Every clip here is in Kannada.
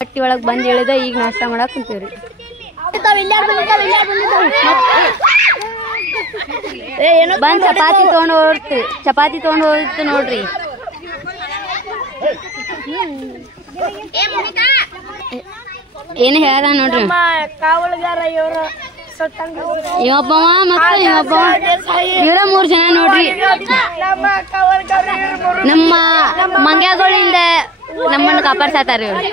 ಹಟ್ಟಿ ಒಳಗೆ ಬಂದು ಇಳಿದ ಈಗ ನಾಷ್ಟ ಮಾಡಕ್ ಕುಂತೀವ್ರಿ. ಬಂದ್ ಚಪಾತಿ ತಗೊಂಡ್ ಹೋಗ್ತು ನೋಡ್ರಿ. ಏನ್ ಹೇಳ ನೋಡ್ರಿ ಇವೊಬ್ಬವ ಮತ್ತ ಇವೊಬ್ಬವ ಇವರ 3 ಜನ ನೋಡ್ರಿ. ನಮ್ಮ ಮಂಗ್ಯಾಗಳಿಂದ ನಮ್ಮನ್ನ ಕಾಪಾಡ್ಸಾತಾರ ಇವ್ರು.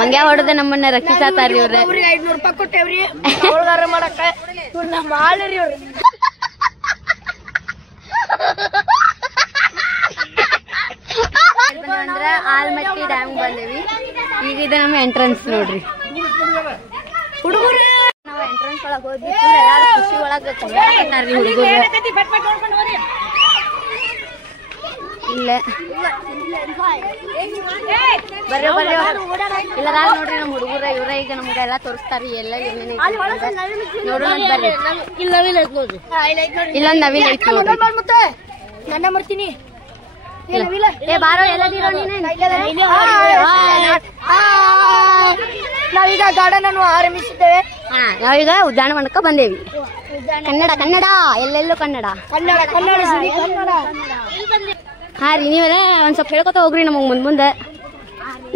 ಮಂಗ್ಯ ಹೊಡೆದ ನಮ್ಮನ್ನ ರಕ್ಷಿಸಾತಾರ ಇವ್ರ. 500 ರೂಪಾಯಿ ಕೊಟ್ಟೇವ್ರಿ ಮಾಡಕ ಅಂದ್ರ ಆಲ್ಮಟ್ಟಿ ಡ್ಯಾಮ್ ಬಂದೇವಿ. ಈಗ ಇದು ನಮ್ಮ ಎಂಟ್ರೆನ್ಸ್ ನೋಡ್ರಿ. ಹುಡುಗರು ನಾವು ಎಂಟ್ರೆನ್ಸ್ ಒಳಗ್ ಹೋದ್ವಿ. ಎಲ್ಲಾರು ಖುಷಿ ಒಳಗ ಹುಡುಗರು ಇಲ್ಲೇ ಬರ್ರಿ ಇಲ್ಲದ ನೋಡ್ರಿ ನಮ್ಮ ಹುಡುಗರ ಇವ್ರ ಈಗ ನಮ್ಗೆಲ್ಲಾ ತೋರಿಸ್ತಾರಿ ಎಲ್ಲ ಏನೇನೈತಿ ನೋಡೋಣ ಬರ್ರಿ. ಇಲ್ಲೊಂದ್ ನವೀನ್ ಐತಿ ನೋಡ್ರಿ. ನನ್ನ ಮಾಡ್ತೀನಿ ಏ ಬಾರೋ ಎಲ್ಲದಿರೋ ನೀನೆ. ನಾವೀಗ ಗಾರ್ಡನ್ ಅನ್ನು ಆರಂಭಿಸಿದ್ದೇವೆ. ನಾವೀಗ ಉದ್ಯಾನವನಕ್ಕ ಬಂದೇವಿ. ಕನ್ನಡ ಕನ್ನಡ ಎಲ್ಲೆಲ್ಲೂ ಕನ್ನಡ. ಹಾ ರೀ ನೀವೆಲ್ಲ ಒಂದ್ ಸ್ವಲ್ಪ ಹೇಳ್ಕೊತ ಹೋಗ್ರಿ ನಮಗ್ ಮುಂದೆ.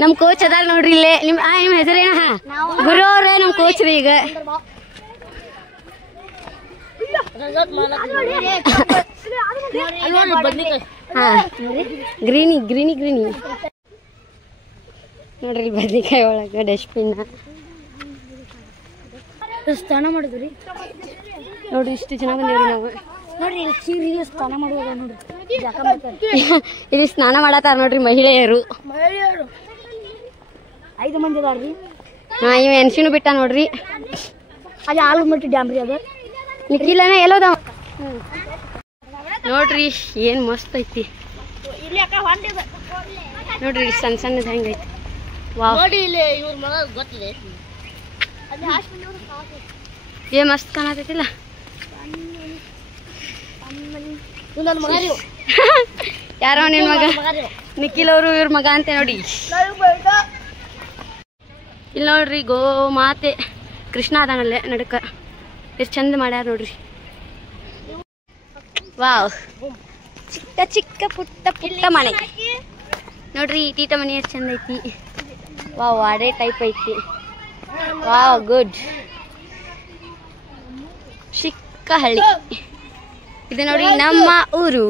ನಮ್ ಕೋಚ್ ಅದಾರ ನೋಡ್ರಿ ಇಲ್ಲೇ. ನಿಮ್ ಹೆಸರೇನ? ಗುರು ಅವ್ರ ನಮ್ ಕೋಚ್ ರೀ. ಈಗ ಹಾ ಗ್ರೀನಿ ಗ್ರೀನಿ ಗ್ರೀನಿ ನೋಡ್ರಿ ಬದ್ನಿಕಾಯಿ ಒಳಗ ಡಸ್ಟ್ಬಿನ್ ಸ್ನಾನ ಮಾಡಿದ್ರಿ ನೋಡ್ರಿ. ಇಷ್ಟು ಜನ ಬಂದೇವ್ರಿ ನಾವು ನೋಡ್ರಿ. ಇಲ್ಲಿ ಸ್ನಾನ ಮಾಡುವಾಗ ನೋಡ್ರಿ ಇಲ್ಲಿ ಸ್ನಾನ ಮಾಡತಾರ ನೋಡ್ರಿ ಮಹಿಳೆಯರು. 5 ಮಂದಿ ಅದಾರ್ರಿ. ಹಾ ಇವ ಎನ್ಸಿನು ಬಿಟ್ಟ ನೋಡ್ರಿ. ಅಲ್ಲಿ ಆಲಮಟ್ಟಿ ಡ್ಯಾಮ್ ರೀ ಅದು. ನಿಖಿಲನ ಎಲ್ಲೋದ ನೋಡ್ರಿ. ಏನ್ ಮಸ್ತ್ ಐತಿ ನೋಡ್ರಿ. ಸಣ್ಣ ಸಣ್ಣದ ಹೆಂಗೈತಿ. ಏ ಮಸ್ತ್ ಕಾಣತೈತಿಲ್ಲ. ಯಾರೋ ನಿನ್ ಮಗ ನಿಖಿಲ್ ಅವರು ಇವ್ರ ಮಗ ಅಂತ ನೋಡಿ. ಇಲ್ಲಿ ನೋಡ್ರಿ ಗೋ ಮಾತೆ ಕೃಷ್ಣ ಅದಾನಲ್ಲೇ ನಡಕ. ಎಷ್ಟು ಚಂದ ಮಾಡ್ಯಾರ ನೋಡ್ರಿ. ವಾವ್ ಚಿಕ್ಕ ಚಿಕ್ಕ ಪುಟ್ಟ ಪುಟ್ಟ ಮನೆ ನೋಡ್ರಿ. ತೀಟ ಮನೆ ಎಷ್ಟು ಚಂದ ಐತಿ. ವಾವ್ ಅದೇ ಟೈಪ್ ಐತಿ. Wow good. ಚಿಕ್ಕ ಹಳ್ಳಿ ಇದು ನೋಡಿ ನಮ್ಮ ಊರು.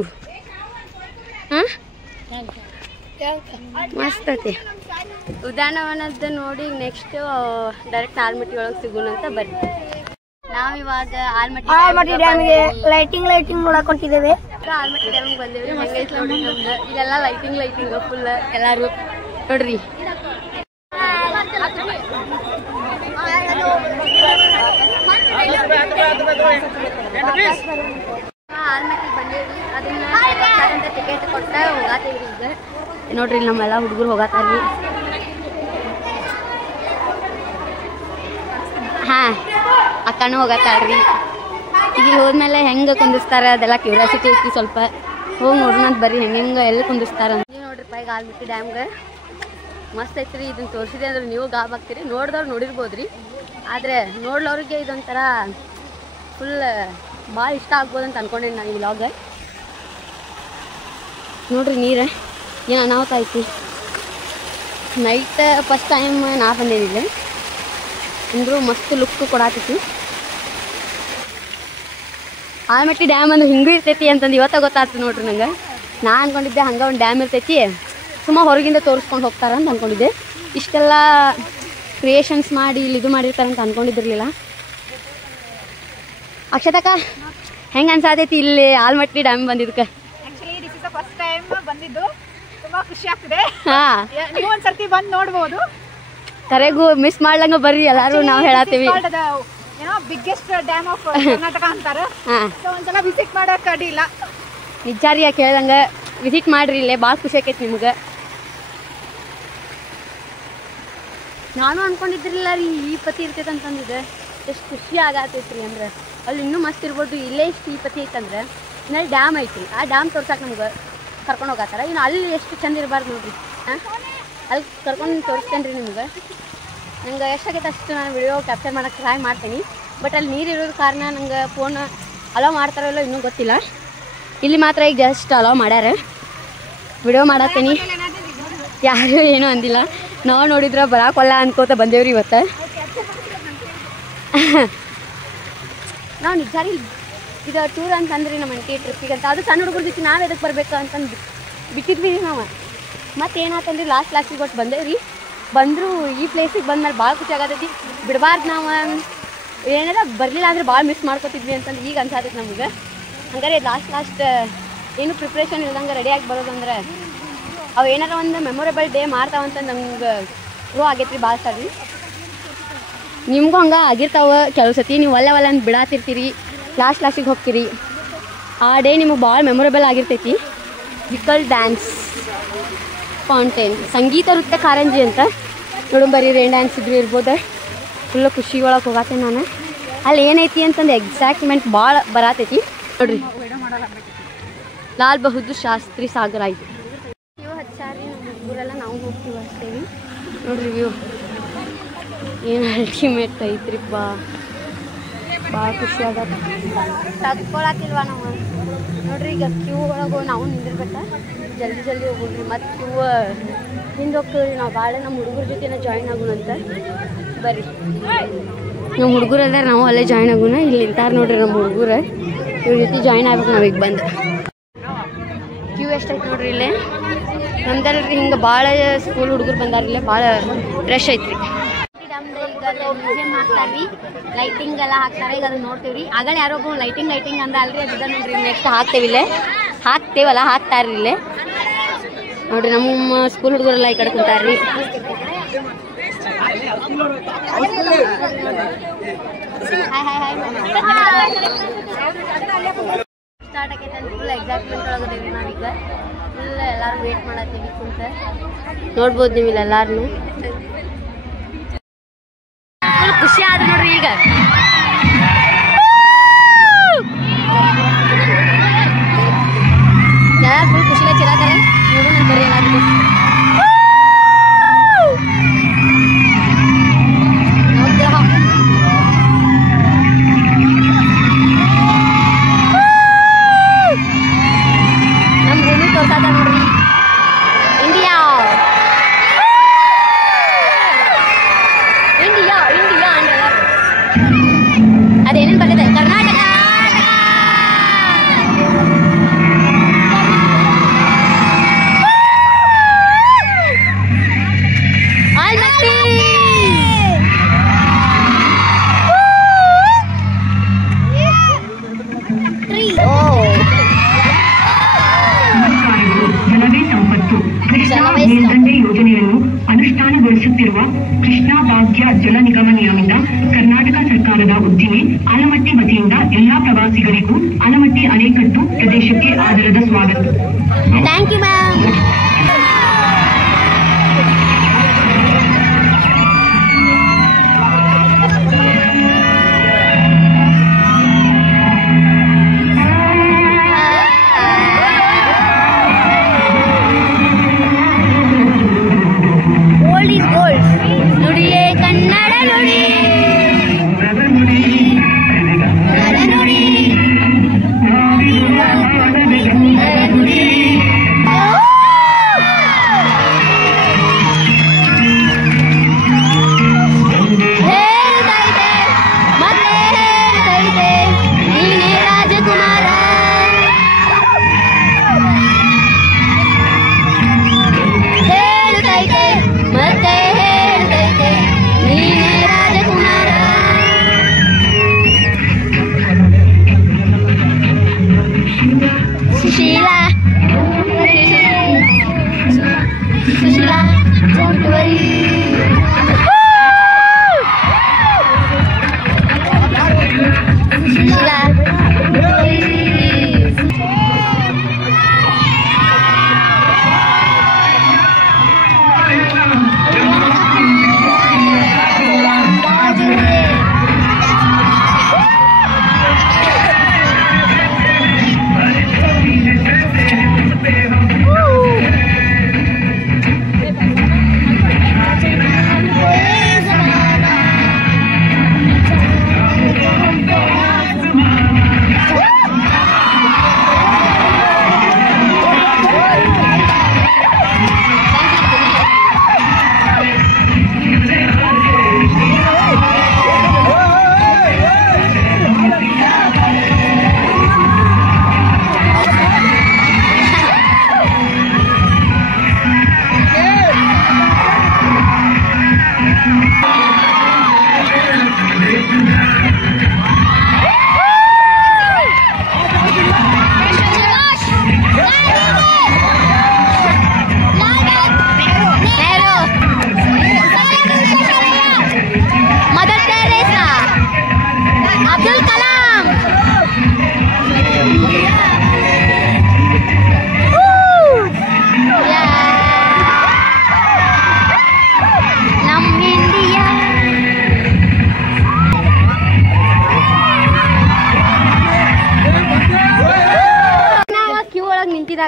ಮಸ್ತ್ ಐತಿ. ಉದ್ಯಾನವನದ ನೋಡಿ ನೆಕ್ಸ್ಟ್ ಡೈರೆಕ್ಟ್ ಆಲ್ಮಟ್ಟಿ ಒಳಗೆ ಸಿಗೋಣ ಅಂತ ಬರ್ರಿ. ನಾವಿವಾಗ ಆಲ್ಮಟ್ಟಿ ಡ್ಯಾಮ್ಗೆ ಲೈಟಿಂಗ್ ನೋಡಕ್ ಹೊಂಟಿದ್ದೇವೆ. ಆಲ್ಮಟ್ಟಿ ಡ್ಯಾಮ್ಗೆ ಬಂದೇವಿ. ಹೆಂಗೈತಿ ನೋಡ್ರಿ ನಮ್ದು. ಇಲ್ಲೆಲ್ಲ ಲೈಟಿಂಗ್ ಫುಲ್ ಎಲ್ಲಾರು ನೋಡ್ರಿ. ಆಲ್ಮಟ್ಟಿಗೆ ಬಂದೇವಿ. ಅದನ್ನ ಟಿಕೆಟ್ ಕೊಟ್ಟ ಹೋಗಾತೇವ್ರಿ ಈಗ ನೋಡ್ರಿ. ನಮ್ಮೆಲ್ಲ ಹುಡುಗರು ಹೋಗಾತಾರ್ರಿ. ಹಾ ಅಕ್ಕನೂ ಹೋಗತ್ತಾಳ್ರಿ. ಈಗ ಹೋದ್ಮೇಲೆ ಹೆಂಗ ಕುಂದಿಸ್ತಾರ ಅದೆಲ್ಲ ಕ್ಯೂರಿಯಾಸಿಟಿ ಐತಿ. ಸ್ವಲ್ಪ ಹೋಗಿ ನೋಡೋಣ ಅಂತ ಬರ್ರಿ ಹೆಂಗ ಎಲ್ಲಿ ಕುಂದಿಸ್ತಾರ ಅಂತ ನೋಡ್ರಿಪ್ಪ. ಈಗ ಆಲ್ಮಟ್ಟಿ ಡ್ಯಾಮ್ಗೆ ಮಸ್ತ್ ಐತ್ರಿ. ಇದನ್ನ ತೋರಿಸಿದೆ ಅಂದ್ರೆ ನೀವು ಗಾಬ್ ಆಗ್ತೀರಿ. ನೋಡಿದವ್ರು ನೋಡಿರ್ಬೋದ್ರಿ. ಆದರೆ ನೋಡ್ಲವ್ರಿಗೆ ಇದೊಂಥರ ಫುಲ್ ಭಾಳ ಇಷ್ಟ ಆಗ್ಬೋದಂತ ಅನ್ಕೊಂಡೇನಿ ನಾನು ಈ ವ್ಲಾಗ್. ನೋಡ್ರಿ ನೀರು ಏನು ಅನಾಹುತ ಐತಿ. ನೈಟ್ ಫಸ್ಟ್ ಟೈಮ್ ನಾ ಬಂದೇನಿಲ್ಲ ಅಂದರೂ ಮಸ್ತ್ ಲುಕ್ ಕೊಡಾತೈತಿ. ಆಲ್ಮಟ್ಟಿ ಡ್ಯಾಮ್ ಅಂದ್ರೆ ಹಿಂಗೂ ಇರ್ತೈತಿ ಅಂತಂದು ಇವತ್ತ ಗೊತ್ತಾಗ್ತದೆ ನೋಡ್ರಿ ನಂಗೆ. ನಾ ಅಂದ್ಕೊಂಡಿದ್ದೆ ಹಂಗೆ ಒಂದು ಡ್ಯಾಮ್ ಇರ್ತೈತಿ ಸುಮ್ಮ ಹೊರಗಿಂದ ತೋರಿಸ್ಕೊಂಡು ಹೋಗ್ತಾರ ಅಂತ ಅಂದ್ಕೊಂಡಿದ್ದೆ. ಇಷ್ಟೆಲ್ಲ ಕ್ರಿಯೇಷನ್ಸ್ ಮಾಡಿ ಇಲ್ಲಿ ಇದು ಮಾಡಿರ್ತಾರಂತ ಅಂದ್ಕೊಂಡಿದ್ದಿರಲಿಲ್ಲ. ಅಕ್ಷತಕ್ಕ ಹೆಂಗೆ ಅನ್ಸಾತೈತಿ ಇಲ್ಲಿ ಆಲ್ಮಟ್ಟಿ ಡ್ಯಾಮ್ ಬಂದಿದ್ದಕ್ಕೆ? Actually this is the first time ಬಂದಿದ್ದು. ತುಂಬಾ ಖುಷಿ ಆಗ್ತಿದೆ. ಹಾಂ ನೀವು ಒಂದ್ಸರ್ತಿ ಬಂದು ನೋಡ್ಬೋದು. ಕರೆಗೂ ಮಿಸ್ ಮಾಡ್ಲಂಗ ಬರ್ರಿ ಎಲ್ಲಾರು ನಾವು ಹೇಳತ್ತೀವಿ. ಏನೋ ಬಿಗ್ಗೆಸ್ಟ್ ಡ್ಯಾಮ್ ಆಫ್ ಕರ್ನಾಟಕ ಅಂತಾರ. ಸೊ ಒಂದ್ಸಲ ವಿಸಿಟ್ ಮಾಡಕ್ ಅಡ್ಡಿಲ್ಲ. ನಿಜಾರಿ ಕೇಳಂಗ ವಿಸಿಟ್ ಮಾಡ್ರಿ. ಇಲ್ಲೇ ಭಾಳ ಖುಷಿ ಆಕೈತಿ ನಿಮ್ಗೆ. ನಾನು ಅನ್ಕೊಂಡಿದ್ರಿಲ್ಲ ರೀ ಈ ಪತಿ ಇರ್ತೈತೆ ಅಂತಂದಿದ್ದೆ. ಎಷ್ಟು ಖುಷಿ ಆಗತೈತ್ರಿ ಅಂದ್ರೆ ಅಲ್ಲಿ ಇನ್ನೂ ಮಸ್ತ್ ಇರ್ಬೋದು. ಇಲ್ಲೇ ಇಷ್ಟು ಈ ಪತಿ ಐತಂದ್ರೆ ಇನ್ನಲ್ಲಿ ಡ್ಯಾಮ್ ಐತ್ರಿ. ಆ ಡ್ಯಾಮ್ ತೋರ್ಸಕ್ಕೆ ನಮ್ಗೆ ಕರ್ಕೊಂಡು ಹೋಗತ್ತಾರ. ಇನ್ನು ಅಲ್ಲಿ ಎಷ್ಟು ಚಂದ ಇರಬಾರ್ದು ನೋಡ್ರಿ. ಅಲ್ಲಿ ಕರ್ಕೊಂಡು ತೋರಿಸ್ತೇನೆ ರೀ ನಿಮ್ಗೆ. ನಂಗೆ ಎಷ್ಟಾಗೈತೆ ಅಷ್ಟು ನಾನು ವಿಡಿಯೋ ಕ್ಯಾಪ್ಚರ್ ಮಾಡೋಕ್ಕೆ ಟ್ರೈ ಮಾಡ್ತೀನಿ. ಬಟ್ ಅಲ್ಲಿ ನೀರು ಇರೋದು ಕಾರಣ ನಂಗೆ ಫೋನ್ ಅಲೋ ಮಾಡ್ತಾರೋ ಇಲ್ಲೋ ಇನ್ನೂ ಗೊತ್ತಿಲ್ಲ. ಇಲ್ಲಿ ಮಾತ್ರ ಈಗ ಜಸ್ಟ್ ಅಲೋ ಮಾಡ್ಯಾರ. ವಿಡಿಯೋ ಮಾಡತ್ತೀನಿ, ಯಾರೂ ಏನೂ ಅಂದಿಲ್ಲ. ನಾವು ನೋಡಿದ್ರೆ ಬರಾಕೊಲ್ಲ ಅನ್ಕೋತ ಬಂದೇವ್ರಿ ಇವತ್ತು. ನಾವು ನಿಜ ರೀ ಇದು ಟೂರ್ ಅಂತಂದ್ರಿ ನಮ್ಮ ಅಂಟಿ ಟ್ರಿಪ್ಪಿಗೆ ಅಂತ. ಅದು ಸಣ್ಣ ಹುಡುಗರ ಜೊತೆ ನಾವು ಎದಕ್ಕೆ ಬರ್ಬೇಕು ಅಂತಂದು ಬಿಟ್ಟಿದ್ವಿ ರೀ ನಾವು. ಮತ್ತು ಏನಾತಂದ್ರಿ ಲಾಸ್ಟಿಗೆ ಒಟ್ಟು ಬಂದೇವ್ರಿ. ಬಂದರೂ ಈ ಪ್ಲೇಸಿಗೆ ಬಂದ್ಮೇಲೆ ಭಾಳ ಖುಷಿ ಆಗತೈತಿ. ಬಿಡಬಾರ್ದು ನಾವು ಏನಾರ ಬರಲಿಲ್ಲ ಅಂದ್ರೆ ಭಾಳ ಮಿಸ್ ಮಾಡ್ಕೊತಿದ್ವಿ ಅಂತಂದು ಈಗ ಅನ್ಸಾತೈತಿ ನಮ್ಗೆ. ಹಂಗಾರೆ ಲಾಸ್ಟ್ ಏನು ಪ್ರಿಪ್ರೇಷನ್ ಇಲ್ದಂಗೆ ರೆಡಿಯಾಗಿ ಬರೋದಂದ್ರೆ ಅವು ಏನಾರ ಒಂದು ಮೆಮೊರೇಬಲ್ ಡೇ ಮಾಡ್ತಾವಂತಂದು ನಮ್ಗೆ ಪ್ರೂವ್ ಆಗೈತೆ ರೀ ಭಾಳ ಸರಿ. ನಿಮಗೂ ಹಂಗೆ ಆಗಿರ್ತಾವೆ ಕೆಲವು ಸತಿ. ನೀವು ಒಲ್ಲ ಅಂತ ಬಿಡಾತಿರ್ತೀರಿ, ಲಾಸ್ಟಿಗೆ ಹೋಗ್ತೀರಿ. ಆ ಡೇ ನಿಮಗೆ ಭಾಳ ಮೆಮೊರೇಬಲ್ ಆಗಿರ್ತೈತಿ. ವಿಕಲ್ ಡ್ಯಾನ್ಸ್ ಫೌಂಟೇನ್, ಸಂಗೀತ ನೃತ್ಯ ಕಾರಂಜಿ ಅಂತ ನೋಡಂಬರಿ. ರೇನ್ ಡ್ಯಾನ್ಸ್ ಇದ್ರು ಇರ್ಬೋದು. ಫುಲ್ಲು ಖುಷಿ ಒಳಗೆ ಹೋಗತ್ತೆ ನಾನು. ಅಲ್ಲಿ ಏನೈತಿ ಅಂತಂದು ಎಕ್ಸಾಕ್ಟ್ಮೆಂಟ್ ಭಾಳ ಬರತೈತಿ ನೋಡ್ರಿ. ಲಾಲ್ ಬಹದ್ದೂರ್ ಶಾಸ್ತ್ರಿ ಸಾಗರ ಆಯಿತು. ವ್ಯೂ ಹಚ್ಚಾರಿ ನಮ್ಮ ಊರೆಲ್ಲ ನಾವು ಹೋಗ್ತೀವಿ ಅಷ್ಟೇವಿ ನೋಡ್ರಿ. ವ್ಯೂ ಏನು ಅಲ್ಟಿಮೇಟ್ ಐತ್ರಿಪ್ಪ, ಭಾಳ ಖುಷಿ ಆಗತ್ತೆ. ತಗ್ಕೊಳಕಿಲ್ವ ನಾವು ನೋಡ್ರಿ. ಈಗ ಕ್ಯೂ ಒಳಗೆ ನಾವು ನಿಂದಿರ್ಬೇಕಾ, ಜಲ್ದಿ ಹೋಗ್ರಿ. ಮತ್ತು ಕ್ಯೂ ಹಿಂದೆ ಹೋಗ್ತೀವಿ ನಾವು ಭಾಳ. ನಮ್ಮ ಹುಡುಗರ ಜೊತೆ ಜಾಯಿನ್ ಆಗೋಣಂತ ಬರ್ರಿ. ನಮ್ಮ ಹುಡುಗರಲ್ಲ ನಾವು ಅಲ್ಲೇ ಜಾಯ್ನ್ ಆಗೋಣ. ಇಲ್ಲಿ ನಿಂತಾರ ನೋಡ್ರಿ ನಮ್ಮ ಹುಡುಗರು. ಇವ್ರ ಜೊತೆ ಜಾಯ್ನ್ ಆಗ್ಬೇಕು ನಾವೀಗ ಬಂದು. ಕ್ಯೂ ಎಷ್ಟೈತೆ ನೋಡ್ರಿ ಇಲ್ಲೇ ನಮ್ದಲ್ರಿ. ಹಿಂಗೆ ಭಾಳ ಸ್ಕೂಲ್ ಹುಡುಗರು ಬಂದಾರ. ಇಲ್ಲೇ ಭಾಳ ರಶ್ ಐತ್ರಿ. ಈಗ ಮ್ಯೂಸಿಯಂ ಹಾಕ್ತಾರ್ರಿ, ಲೈಟಿಂಗ್ ಎಲ್ಲ ಹಾಕ್ತಾರೆ. ಈಗ ಅದನ್ನ ನೋಡ್ತೀವ್ರಿ. ಆಗಲೇ ಯಾರೋ ಲೈಟಿಂಗ್ ಅಂದ ಅಲ್ರಿ, ಅದು ನೋಡ್ರಿ. ನೆಕ್ಸ್ಟ್ ಹಾಕ್ತೇವಲ್ಲ ಹಾಕ್ತಾರ್ರಿ ಇಲ್ಲೇ ನೋಡ್ರಿ. ನಮ್ಮ ಸ್ಕೂಲ್ ಹುಡುಗರೆಲ್ಲ ಈ ಕಡೆ ಕುಂತಾರ್ರಿ. ಸ್ಟಾರ್ಟ್ ಆಗೈತೆ ಅಂತ ಫುಲ್ ಎಕ್ಸೈಟ್ಮೆಂಟ್ ಒಳಗದೇವಿ ನಾವೀಗ. ಫುಲ್ ಎಲ್ಲರೂ ವೇಟ್ ಮಾಡತ್ತೀವಿ ಕುಂತ. ನೋಡ್ಬೋದು ನೀವು ಇಲ್ಲಿ ಎಲ್ಲಾರನು. ಫುಲ್ ಖುಷಿ ಆದ ನೋಡ್ರಿ ಈಗ. ಯಾರು ಫುಲ್ ಖುಷಿಲೇ ಚಿರಾತಾರೆ ನೋಡೋಣ ಬರೀ ಏನಾದ್ರು. ನಮ್ಮ ಭೂಮಿ ತೋರ್ಸಾದ ನೋಡ್ರಿ. ಇಂಡಿಯಾ ಅಂದ್ರೆ ಅದೇನೇನು ಬಂದಿದೆ ಕರ್ನಾಟಕ. ಮೇಲ್ದಂಡೆ ಯೋಜನೆಯನ್ನು ಅನುಷ್ಠಾನಗೊಳಿಸುತ್ತಿರುವ ಕೃಷ್ಣಾ ಭಾಗ್ಯ ಜಲ ನಿಗಮ ನಿಯಮಿತ ಕರ್ನಾಟಕ ಸರ್ಕಾರದ ಉದ್ದಿಮೆ ಆಲಮಟ್ಟಿ ವತಿಯಿಂದ ಎಲ್ಲಾ ಪ್ರವಾಸಿಗರಿಗೂ ಆಲಮಟ್ಟಿ ಅಣೆಕಟ್ಟು ಪ್ರದೇಶಕ್ಕೆ ಆದರದ ಸ್ವಾಗತ. Thank you ma'am. ನುಡಿಯೇ ಕನ್ನಡ ನುಡಿ.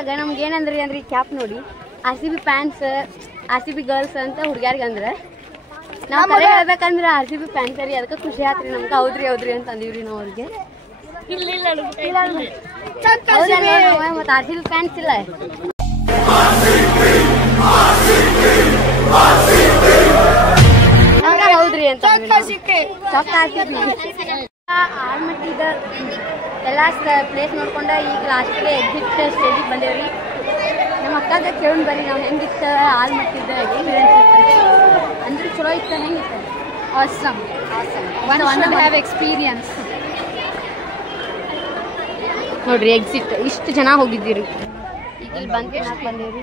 ಅದ್ರಾಗ ನಮ್ಗೆ ಏನಂದ್ರಿ ಕ್ಯಾಪ್ ನೋಡಿ RCB ಫ್ಯಾನ್ಸ್ RCB ಗರ್ಲ್ಸ್ ಅಂತ ಹುಡುಗ್ಯಾರಿಗೆ ಅಂದ್ರೆ ನಾವು ಕರೆ ಹೇಳ್ಬೇಕಂದ್ರೆ RCB ಫ್ಯಾನ್ಸ್ ರೀ ಅದಕ್ಕೆ ಖುಷಿ ಆತ್ರಿ ನಮ್ಗೆ ಹೌದ್ರಿ ಅಂತ ಅಂದೀವ್ರಿ ನಾವು ಅವ್ರಿಗೆ ಮತ್ತೆ RCB ಫ್ಯಾನ್ಸ್ ಇಲ್ಲ ಹೌದ್ರಿ ಅಂತ ಆಲ್ಮಟ್ಟಿದ ಎಲ್ಲ ಪ್ಲೇಸ್ ನೋಡ್ಕೊಂಡ ಈಗ ಲಾಸ್ಟಿಗೆ ಎಕ್ಸಿಟ್ ಸ್ಟೇಜಿಗೆ ಬಂದೇವ್ರಿ ನಮ್ಮ ಅಕ್ಕಾಗ ಕೇಳೋಣ ಬರ್ರಿ ನಾವು ಹೆಂಗಿತ್ತು ಆಲ್ಮಟ್ಟಿದ ಎಕ್ಸ್ಪೀರಿಯನ್ಸ್ ಅಂದ್ರೆ ಚಲೋ ಇತ್ತು ಹೆಂಗಿತ್ತು awesome one should have experience ನೋಡ್ರಿ ಎಕ್ಸಿಟ್ ಇಷ್ಟು ಜನ ಹೋಗಿದ್ದೀರಿ ಈಗ ಇಲ್ಲಿ ಬಂದು ತಿನ್ನಕ್ಕೆ ಬಂದೇವ್ರಿ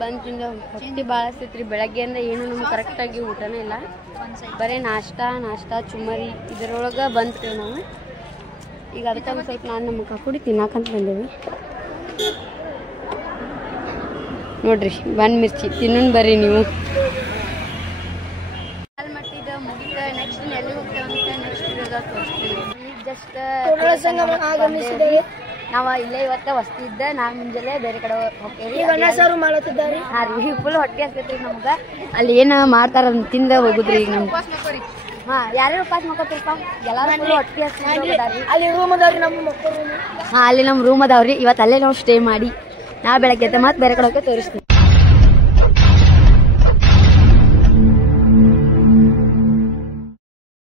ಬಂದು ತಿಂದ ಹೊಟ್ಟೆ ಭಾಳ ಹಸ್ತೈತ್ರಿ ಬೆಳಗ್ಗೆಯಿಂದ ಏನು ನಮ್ಗೆ ಕರೆಕ್ಟಾಗಿ ಊಟನೇ ಇಲ್ಲ ಬರೀ ನಾಷ್ಟಾ ಚುಮ್ಮರಿ ಇದರೊಳಗೆ ಬಂದ್ರಿ ನಾವು ಈಗ ಅದಕ್ಕೆ ಒಂದು ಸ್ವಲ್ಪ ನಾನು ನಮ್ಮ ಕಾಕುಡಿ ತಿನ್ನಕಂತ ಬಂದೇವಿ ನೋಡ್ರಿ ಬನ್ ಮಿರ್ಚಿ ತಿನ್ನೋಣ ಬರ್ರಿ ನೀವು ಆಲ್ಮಟ್ಟಿದ ಮುಗಿದ ನೆಕ್ಸ್ಟ್ ಎಲ್ಲಿ ಹೋಗ್ತೇವೆ ಅಂತ ನೆಕ್ಸ್ಟ್ ವಿಡಿಯೋದಾಗ ತೋರಿಸ್ತೀವಿ ಈಗ ಜಸ್ಟ್ ನಾವು ಇಲ್ಲೇ ಇವತ್ತ ವಸ್ತಿ ಇದ್ದ ನಾನು ಮುಂಜಾನೆ ಬೇರೆ ಕಡೆ ಹೋಗ್ತೇವಿ ಹಾಂ ರೀ ಫುಲ್ ಹೊಟ್ಟೆ ಆಗ್ತೈತ್ರಿ ನಮ್ಗೆ ಅಲ್ಲಿ ಏನು ಮಾಡ್ತಾರ ಅದನ್ನ ತಿಂದ ಹೋಗುದ್ರಿ ಈಗ ನಮ್ಗೆ ಹಾಂ ಯಾರ್ಯಾರು ಉಪವಾಸ ಮಾಡ್ಕೋತೀರಪ್ಪ ಎಲ್ಲರೂ ಫುಲ್ ಹೊಟ್ಟೆ ಅಲ್ಲಿ ರೂಮ್ ಅದಾವ್ರಿ ನಮ್ಮ ಮಕ್ಕಳು ಹಾಂ ಅಲ್ಲಿ ನಮ್ಮ ರೂಮ್ ಅದಾವ್ರಿ ಇವತ್ತು ಅಲ್ಲೇ ನಾವು ಸ್ಟೇ ಮಾಡಿ ನಾ ಬೆಳಗ್ಗೆ ಮತ್ತೆ ಬೇರೆ ಕಡೆ ಹೋಗಿ ತೋರಿಸ್ತೀವಿ